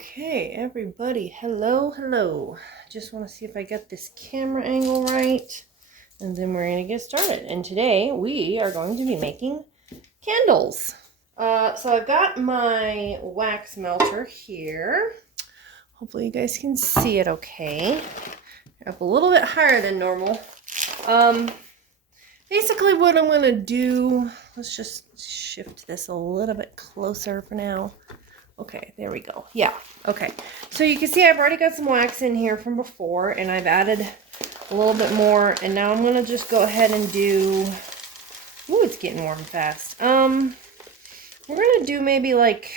Okay, everybody, hello. Just want to see if I got this camera angle right, and then we're going to get started. And today we are going to be making candles. So I've got my wax melter here. Hopefully you guys can see it okay. Up a little bit higher than normal. Basically what I'm going to do, let's just shift this a little bit closer for now. Okay, there we go. Yeah, okay. So you can see I've already got some wax in here from before, and I've added a little bit more, and now I'm going to just go ahead and do... Ooh, it's getting warm fast. We're going to do maybe like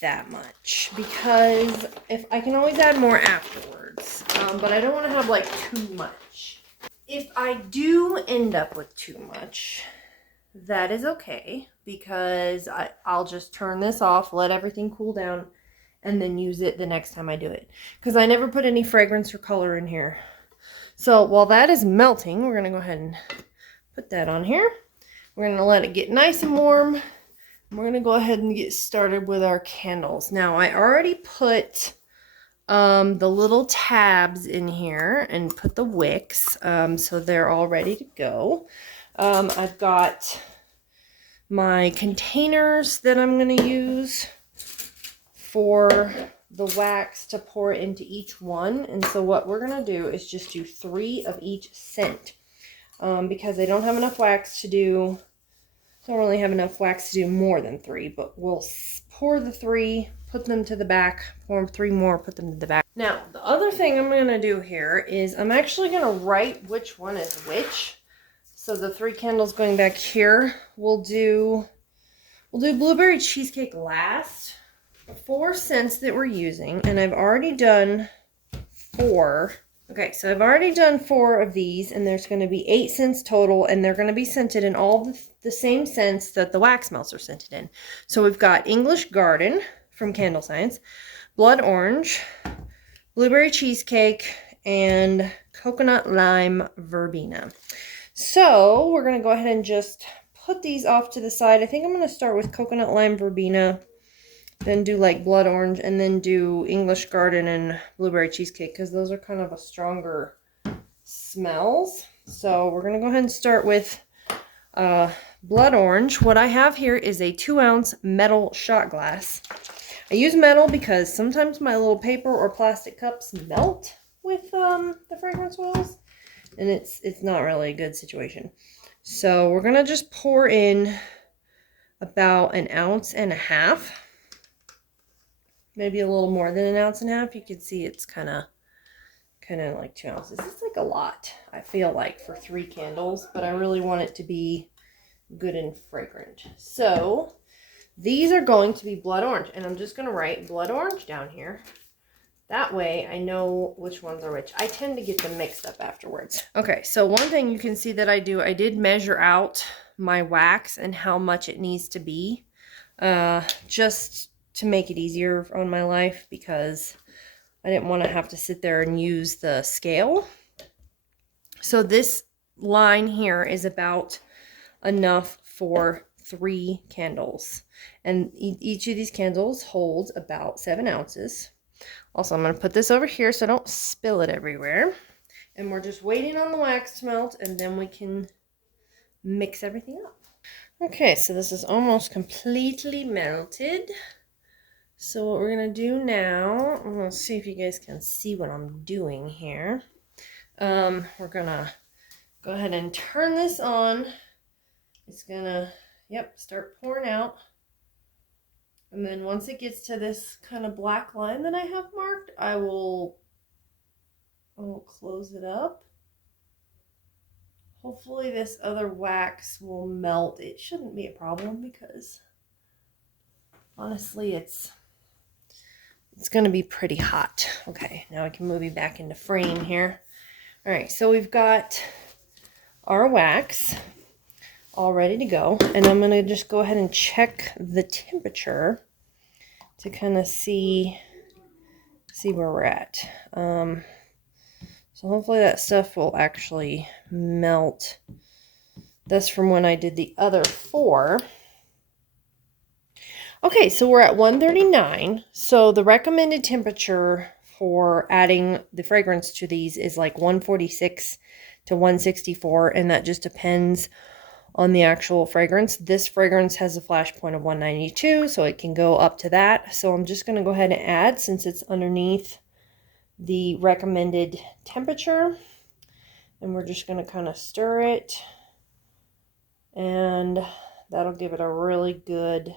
that much, because if I can always add more afterwards, but I don't want to have like too much. If I do end up with too much, that is okay, because I'll just turn this off, let everything cool down, and then use it the next time I do it. Because I never put any fragrance or color in here. So while that is melting, we're going to go ahead and put that on here. We're going to let it get nice and warm. We're going to go ahead and get started with our candles. Now, I already put the little tabs in here and put the wicks, so they're all ready to go. I've got my containers that I'm going to use for the wax to pour into each one. And so what we're going to do is just do 3 of each scent, because I don't have enough wax to do, don't really have enough wax to do more than 3, but we'll pour the 3, put them to the back, pour 3 more, put them to the back. Now, the other thing I'm going to do here is I'm actually going to write which one is which. So the 3 candles going back here, we'll do blueberry cheesecake last. 4 scents that we're using, and I've already done 4. Okay, so I've already done 4 of these, and there's going to be 8 scents total, and they're going to be scented in all the same scents that the wax melts are scented in. So we've got English Garden from Candle Science, Blood Orange, Blueberry Cheesecake, and Coconut Lime Verbena. So we're going to go ahead and just put these off to the side. I think I'm going to start with Coconut Lime Verbena, then do like Blood Orange, and then do English Garden and Blueberry Cheesecake, because those are kind of a stronger smells. So we're going to go ahead and start with Blood Orange. What I have here is a 2-ounce metal shot glass. I use metal because sometimes my little paper or plastic cups melt with the fragrance oils, and it's not really a good situation. So we're going to just pour in about 1.5 ounces. Maybe a little more than 1.5 ounces. You can see it's kind of like 2 ounces. It's like a lot, I feel like, for 3 candles, but I really want it to be good and fragrant. So these are going to be Blood Orange, and I'm just going to write Blood Orange down here. That way I know which ones are which. I tend to get them mixed up afterwards. Okay, so one thing you can see that I did measure out my wax and how much it needs to be, just to make it easier on my life, because I didn't want to have to sit there and use the scale. So this line here is about enough for 3 candles. And each of these candles holds about 7 ounces. Also, I'm going to put this over here so I don't spill it everywhere. And we're just waiting on the wax to melt, and then we can mix everything up. Okay, so this is almost completely melted. So what we're going to do now, I'm going to see if you guys can see what I'm doing here. We're going to go ahead and turn this on. It's going to, start pouring out. And then once it gets to this kind of black line that I have marked, I will close it up. Hopefully this other wax will melt. It shouldn't be a problem, because honestly it's going to be pretty hot. Okay, now I can move you back into frame here. All right, so we've got our wax all ready to go, and I'm going to just go ahead and check the temperature to kind of see where we're at. So hopefully that stuff will actually melt. That's from when I did the other 4. Okay, so we're at 139. So the recommended temperature for adding the fragrance to these is like 146 to 164, and that just depends on the actual fragrance. This fragrance has a flash point of 192, so it can go up to that. So I'm just going to go ahead and add, since it's underneath the recommended temperature, and we're just going to kind of stir it, and that'll give it a really good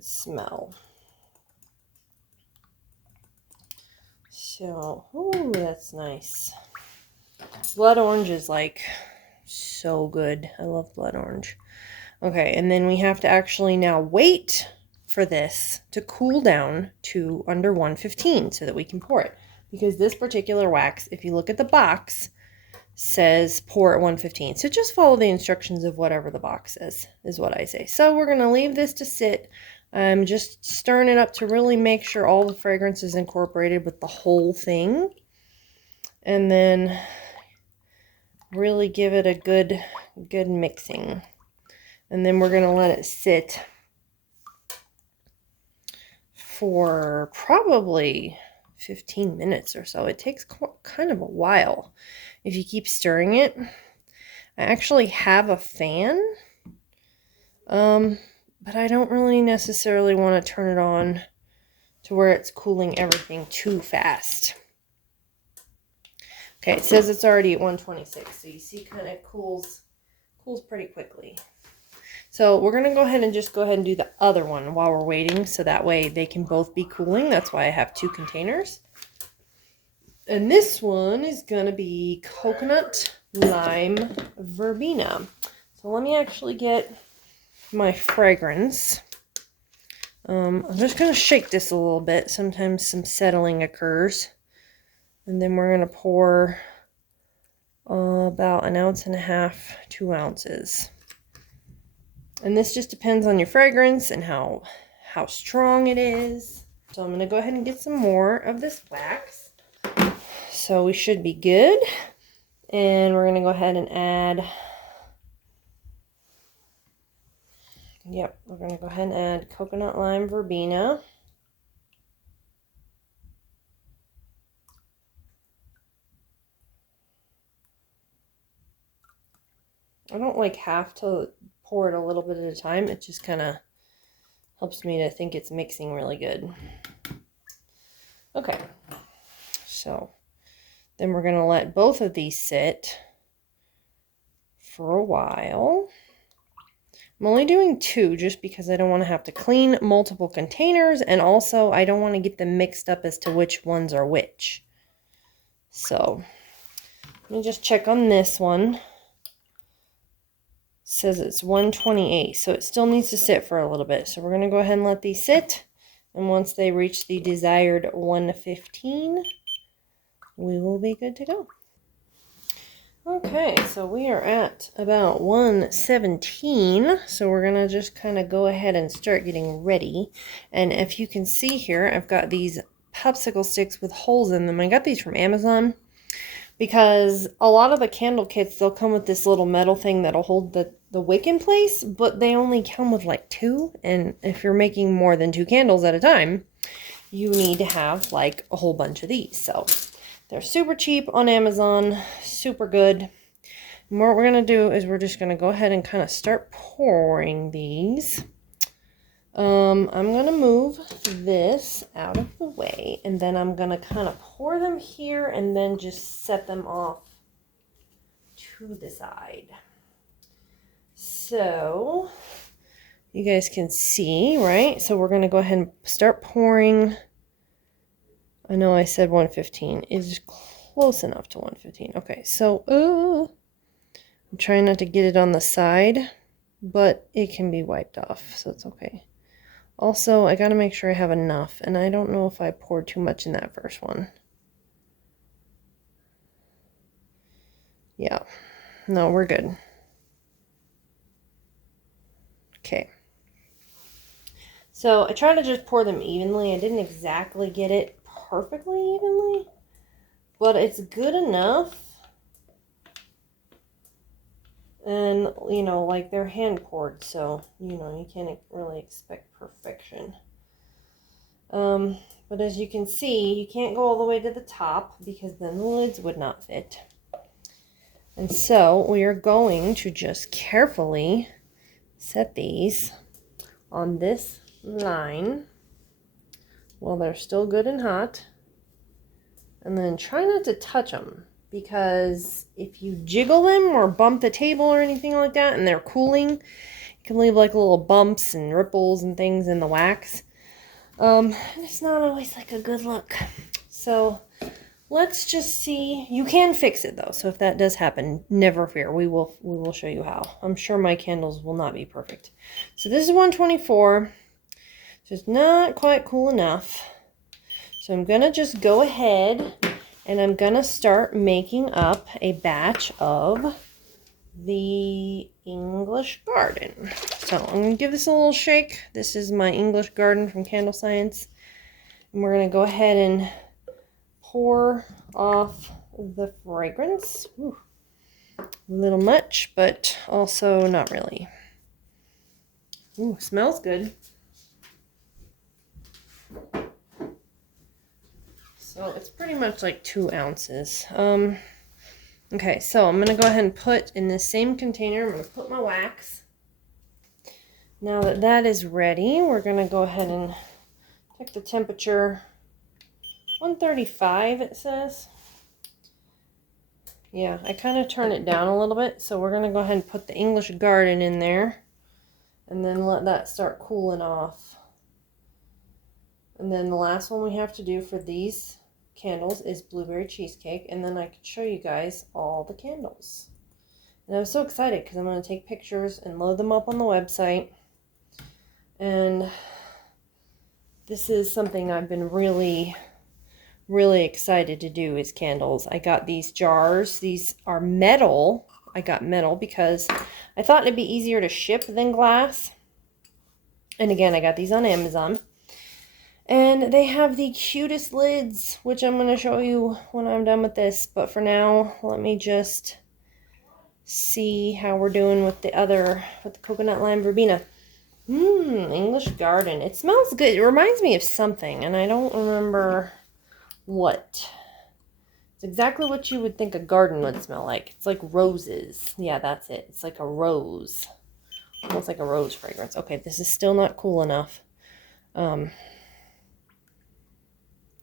smell. So, ooh, that's nice. Blood orange is like so good. I love blood orange. Okay, and then we have to actually now wait for this to cool down to under 115 so that we can pour it. Because this particular wax, if you look at the box, says pour at 115. So just follow the instructions of whatever the box says, is what I say. So we're going to leave this to sit. I'm just stirring it up to really make sure all the fragrance is incorporated with the whole thing. And then really give it a good mixing. And then we're going to let it sit for probably 15 minutes or so. It takes kind of a while if you keep stirring it. I actually have a fan, but I don't really necessarily want to turn it on to where it's cooling everything too fast. Okay, it says it's already at 126, so you see kind of cools pretty quickly. So we're going to go ahead and do the other one while we're waiting, so that way they can both be cooling. That's why I have 2 containers. And this one is going to be coconut lime verbena. So let me actually get my fragrance. I'm just going to shake this a little bit. Sometimes some settling occurs. And then we're going to pour about 1.5 ounces, 2 ounces. And this just depends on your fragrance and how strong it is. So I'm going to go ahead and get some more of this wax. So we should be good. And we're going to go ahead and add, we're going to go ahead and add coconut lime verbena. I don't have to pour it a little bit at a time. It just kind of helps me to think it's mixing really good. Okay, so then we're going to let both of these sit for a while. I'm only doing 2 just because I don't want to have to clean multiple containers, and also I don't want to get them mixed up as to which ones are which. So let me just check on this one. Says it's 128, so it still needs to sit for a little bit. So we're going to go ahead and let these sit, and once they reach the desired 115, we will be good to go. Okay, so we are at about 117, so we're going to just kind of go ahead and start getting ready. And if you can see here, I've got these popsicle sticks with holes in them. I got these from Amazon. Because a lot of the candle kits, they'll come with this little metal thing that'll hold the wick in place, but they only come with like 2. And if you're making more than 2 candles at a time, you need to have like a whole bunch of these. So they're super cheap on Amazon, super good. And what we're going to do is we're just going to go ahead and kind of start pouring these. I'm going to move this out of the way, and then I'm going to kind of pour them here and then just set them off to the side. So you guys can see, right? So we're going to go ahead and start pouring. I know I said 115 is close enough to 115. Okay, so I'm trying not to get it on the side, but it can be wiped off, so it's okay. Also, I gotta make sure I have enough, and I don't know if I poured too much in that first one. Yeah, no, we're good. Okay. So I try to just pour them evenly. I didn't exactly get it perfectly evenly, but it's good enough. And, you know, like they're hand poured, so, you know, you can't really expect perfection. But as you can see, you can't go all the way to the top because then the lids would not fit. And so we are going to just carefully set these on this line while they're still good and hot. And then try not to touch them, because if you jiggle them or bump the table or anything like that and they're cooling, it can leave like little bumps and ripples and things in the wax. And it's not always like a good look. So let's just see. You can fix it though, so if that does happen, never fear. We will show you how. I'm sure my candles will not be perfect. So this is 124. Just not quite cool enough. So I'm going to just go ahead and I'm going to start making up a batch of the English Garden. So I'm going to give this a little shake. This is my English Garden from Candle Science. And we're going to go ahead and pour off the fragrance. Ooh, a little much, but also not really. Ooh, smells good. So it's pretty much like 2 ounces. Okay, so I'm going to go ahead and put in the same container, I'm going to put my wax. Now that that is ready, we're going to go ahead and check the temperature. 135 it says. Yeah, I kind of turn it down a little bit. So we're going to go ahead and put the English Garden in there. And then let that start cooling off. And then the last one we have to do for these candles is blueberry cheesecake, and then I can show you guys all the candles. And I was so excited because I'm going to take pictures and load them up on the website. And this is something I've been really excited to do, is candles. I got these jars. These are metal. I got metal because I thought it'd be easier to ship than glass. And again, I got these on Amazon. And they have the cutest lids, which I'm going to show you when I'm done with this. But for now, let me just see how we're doing with the other, with the coconut lime verbena. English Garden. It smells good. It reminds me of something, and I don't remember what. It's exactly what you would think a garden would smell like. It's like roses. Yeah, that's it. It's like a rose. Almost like a rose fragrance. Okay, this is still not cool enough.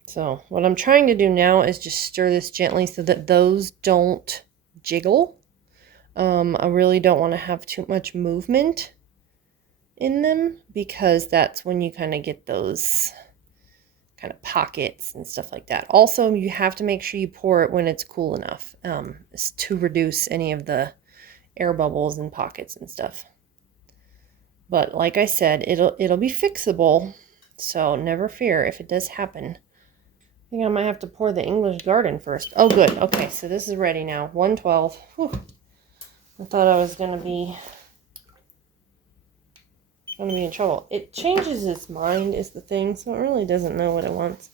So what I'm trying to do now is just stir this gently so that those don't jiggle. I really don't want to have too much movement in them, because that's when you kind of get those kind of pockets and stuff like that. Also, you have to make sure you pour it when it's cool enough, to reduce any of the air bubbles and pockets and stuff. But like I said, it'll be fixable, so never fear if it does happen. I think I might have to pour the English Garden first. Oh, good. Okay, so this is ready now. 112. Whew. I thought I was gonna be in trouble. It changes its mind is the thing, so it really doesn't know what it wants.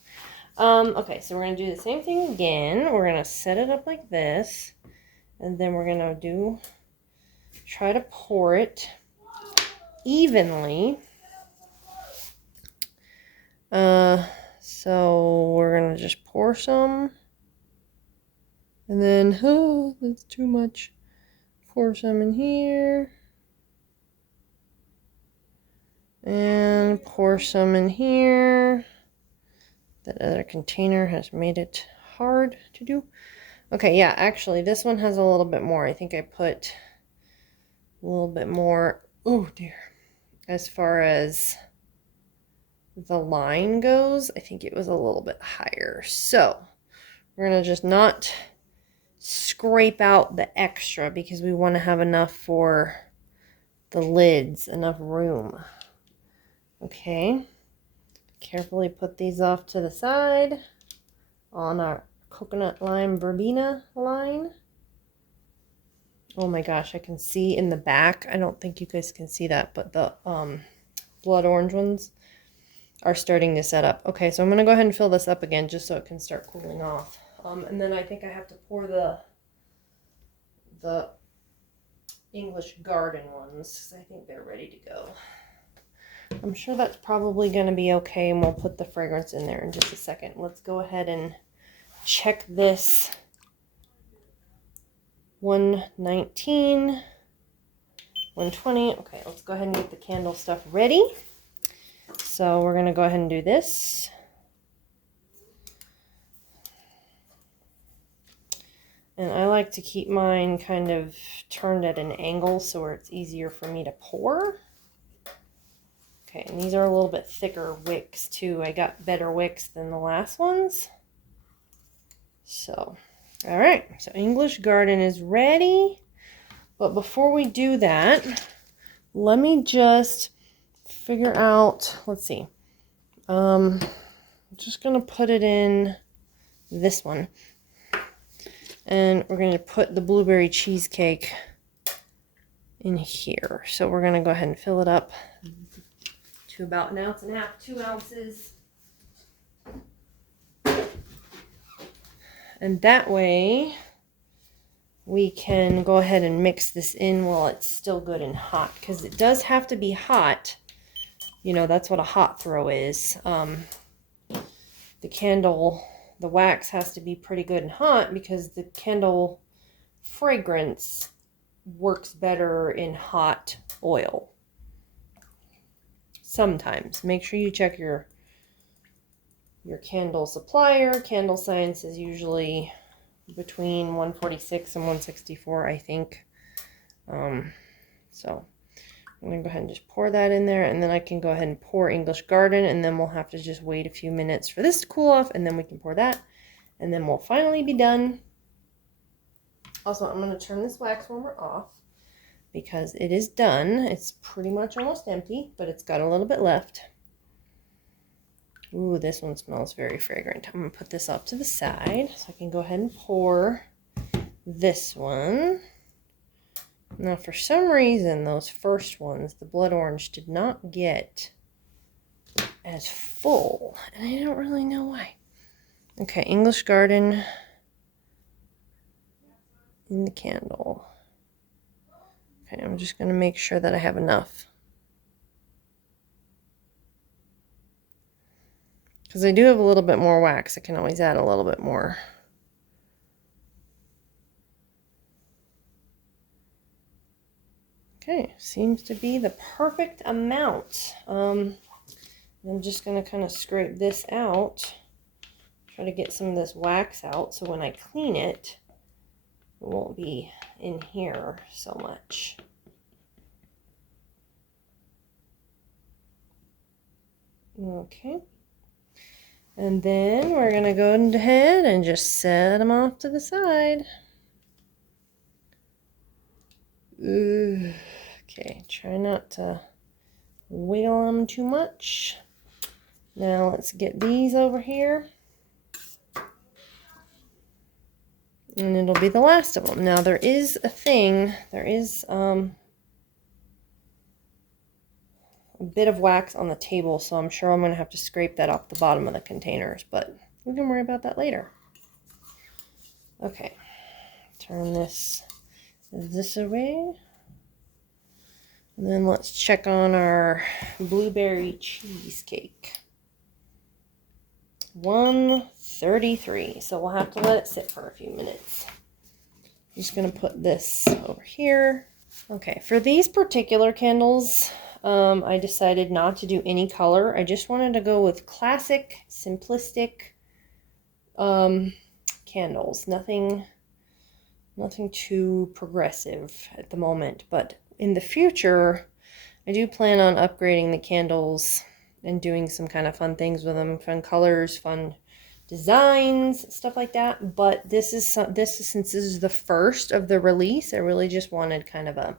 Okay, so we're gonna do the same thing again. We're gonna set it up like this, and then we're gonna try to pour it evenly. So we're going to just pour some, and then, oh, that's too much. Pour some in here, and pour some in here. That other container has made it hard to do. Okay, yeah, actually, this one has a little bit more. I think I put a little bit more, oh dear, as far as the line goes. I think it was a little bit higher. So we're going to just not scrape out the extra, because we want to have enough for the lids, enough room. Okay. Carefully put these off to the side on our coconut lime verbena line. Oh my gosh, I can see in the back. I don't think you guys can see that, but the blood orange ones are starting to set up. Okay, so I'm going to go ahead and fill this up again just so it can start cooling off. And then I think I have to pour the English Garden ones, because I think they're ready to go. I'm sure that's probably going to be okay, and we'll put the fragrance in there in just a second. Let's go ahead and check this 119, 120. Okay, let's go ahead and get the candle stuff ready. So we're going to go ahead and do this. And I like to keep mine kind of turned at an angle so where it's easier for me to pour. Okay, and these are a little bit thicker wicks too. I got better wicks than the last ones. So, all right, so English Garden is ready. But before we do that, let me just figure out, let's see. I'm just gonna put it in this one. And we're going to put the blueberry cheesecake in here. So we're going to go ahead and fill it up to about 1.5 ounces, 2 ounces. And that way we can go ahead and mix this in while it's still good and hot. Because it does have to be hot. You know, that's what a hot throw is. The candle... The wax has to be pretty good and hot because the candle fragrance works better in hot oil. Sometimes. Make sure you check your candle supplier. Candle Science is usually between 146 and 164, I think. So I'm going to go ahead and just pour that in there, and then I can go ahead and pour English Garden, and then we'll have to just wait a few minutes for this to cool off, and then we can pour that, and then we'll finally be done. Also, I'm going to turn this wax warmer off because it is done. It's pretty much almost empty, but it's got a little bit left. Ooh, this one smells very fragrant. I'm going to put this off to the side so I can go ahead and pour this one. Now, for some reason, those first ones, the blood orange, did not get as full. And I don't really know why. Okay, English Garden in the candle. Okay, I'm just going to make sure that I have enough. Because I do have a little bit more wax. I can always add a little bit more. Okay, seems to be the perfect amount. I'm just going to kind of scrape this out. Try to get some of this wax out so when I clean it, it won't be in here so much. Okay. And then we're going to go ahead and just set them off to the side. Ooh. Okay, try not to wiggle them too much. Now let's get these over here. And it'll be the last of them. Now there is a thing, there is a bit of wax on the table, so I'm sure I'm going to have to scrape that off the bottom of the containers, but we can worry about that later. Okay, turn this away. And then let's check on our blueberry cheesecake. 133. So we'll have to let it sit for a few minutes. I'm just going to put this over here. Okay, for these particular candles, I decided not to do any color. I just wanted to go with classic, simplistic candles. Nothing too progressive at the moment, but in the future, I do plan on upgrading the candles and doing some kind of fun things with them, fun colors, fun designs, stuff like that. But this is since this is the first of the release, I really just wanted kind of a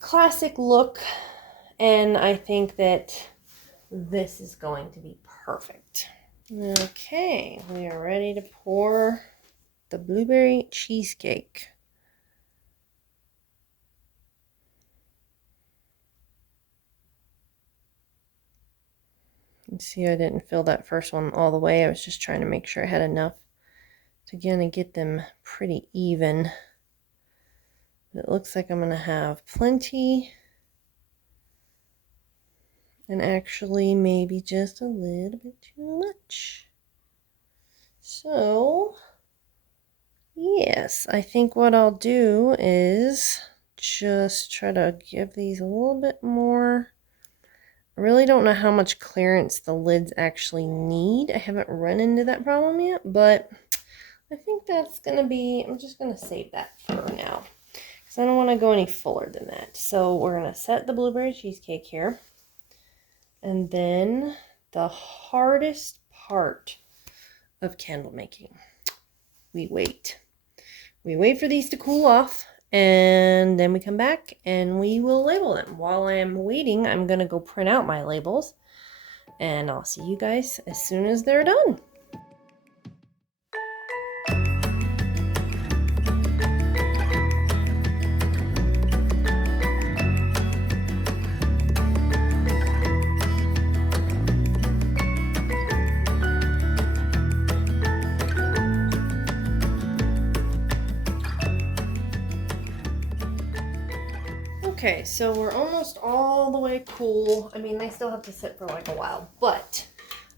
classic look, and I think that this is going to be perfect. Okay, we are ready to pour the blueberry cheesecake. You see, I didn't fill that first one all the way. I was just trying to make sure I had enough to again get them pretty even. It looks like I'm going to have plenty. And actually maybe just a little bit too much. So, yes, I think what I'll do is just try to give these a little bit more. I really don't know how much clearance the lids actually need. I haven't run into that problem yet, but I think that's going to be, I'm just going to save that for now because I don't want to go any fuller than that. So we're going to set the blueberry cheesecake here. And then the hardest part of candle making, we wait. We wait for these to cool off, and then we come back and we will label them. While I'm waiting, I'm going to go print out my labels, and I'll see you guys as soon as they're done. Okay, so we're almost all the way cool. I mean, they still have to sit for like a while, but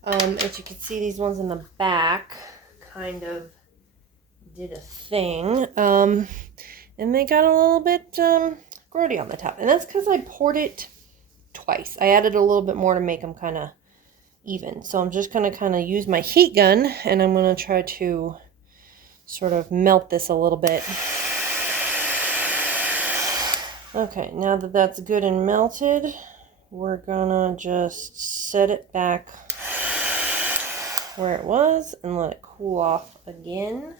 as you can see, these ones in the back kind of did a thing, and they got a little bit grody on the top, and that's because I poured it twice. I added a little bit more to make them kind of even. So I'm just going to kind of use my heat gun, and I'm going to try to sort of melt this a little bit. Okay, now that that's good and melted, we're gonna just set it back where it was and let it cool off again.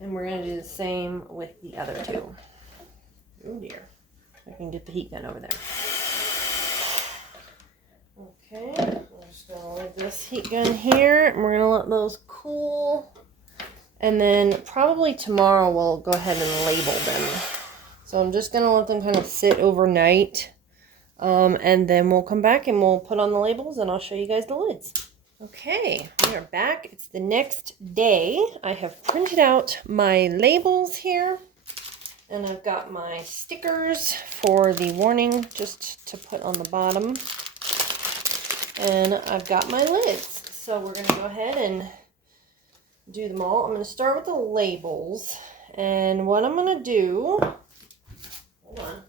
And we're gonna do the same with the other two. Oh dear, I can get the heat gun over there. Okay, we're just gonna leave this heat gun here, and we're gonna let those cool. And then probably tomorrow we'll go ahead and label them. So I'm just going to let them kind of sit overnight, and then we'll come back and we'll put on the labels, and I'll show you guys the lids. Okay, we are back. It's the next day. I have printed out my labels here, and I've got my stickers for the warning just to put on the bottom, and I've got my lids. So we're going to go ahead and do them all. I'm going to start with the labels, and what I'm going to do... Hold on.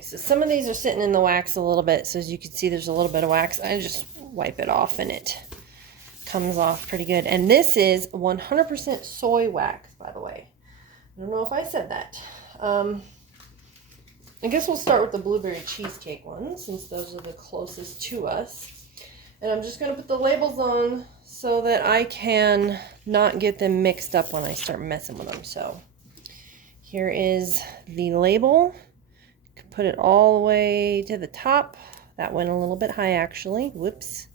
So some of these are sitting in the wax a little bit. So as you can see, there's a little bit of wax. I just wipe it off and it comes off pretty good. And this is 100% soy wax, by the way. I don't know if I said that. I guess we'll start with the blueberry cheesecake one, since those are the closest to us. And I'm just going to put the labels on so that I can not get them mixed up when I start messing with them. So here is the label. Put it all the way to the top. That went a little bit high actually. Whoops.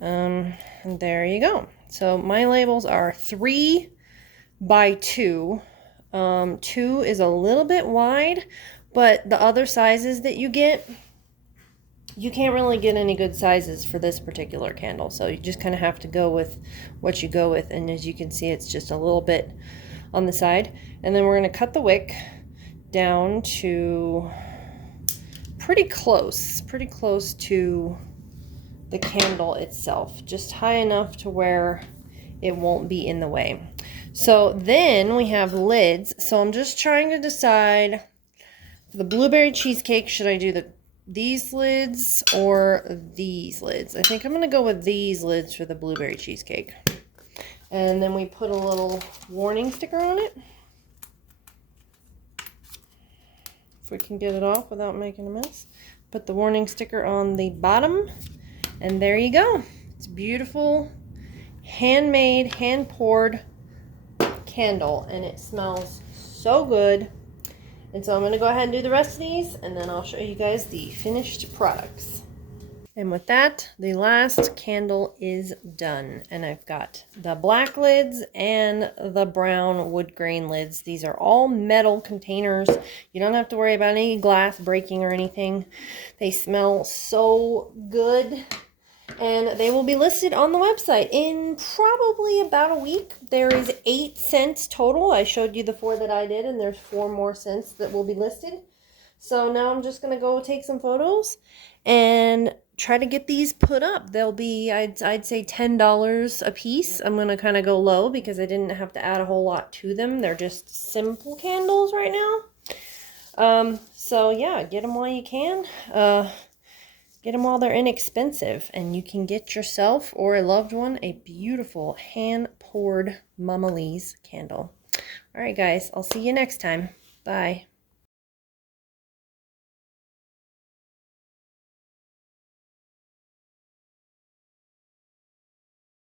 And there you go. So my labels are 3 by 2. 2 is a little bit wide, but the other sizes that you get, you can't really get any good sizes for this particular candle. So you just kind of have to go with what you go with. And as you can see, it's just a little bit on the side. And then we're going to cut the wick down to pretty close to the candle itself, just high enough to where it won't be in the way. So then we have lids. So I'm just trying to decide for the blueberry cheesecake, should I do these lids or these lids? I think I'm going to go with these lids for the blueberry cheesecake. And then we put a little warning sticker on it. If we can get it off without making a mess. Put the warning sticker on the bottom, and there you go. It's beautiful, handmade, hand-poured candle, and it smells so good. And so I'm going to go ahead and do the rest of these, and then I'll show you guys the finished products. And with that, the last candle is done. And I've got the black lids and the brown wood grain lids. These are all metal containers. You don't have to worry about any glass breaking or anything. They smell so good. And they will be listed on the website in probably about a week. There is 8 scents total. I showed you the 4 that I did, and there's 4 more scents that will be listed. So now I'm just going to go take some photos and try to get these put up. They'll be, I'd say $10 a piece. I'm going to kind of go low because I didn't have to add a whole lot to them. They're just simple candles right now. So yeah, get them while you can. Get them while they're inexpensive, and you can get yourself or a loved one a beautiful hand-poured Mama Lee's candle. All right, guys, I'll see you next time. Bye.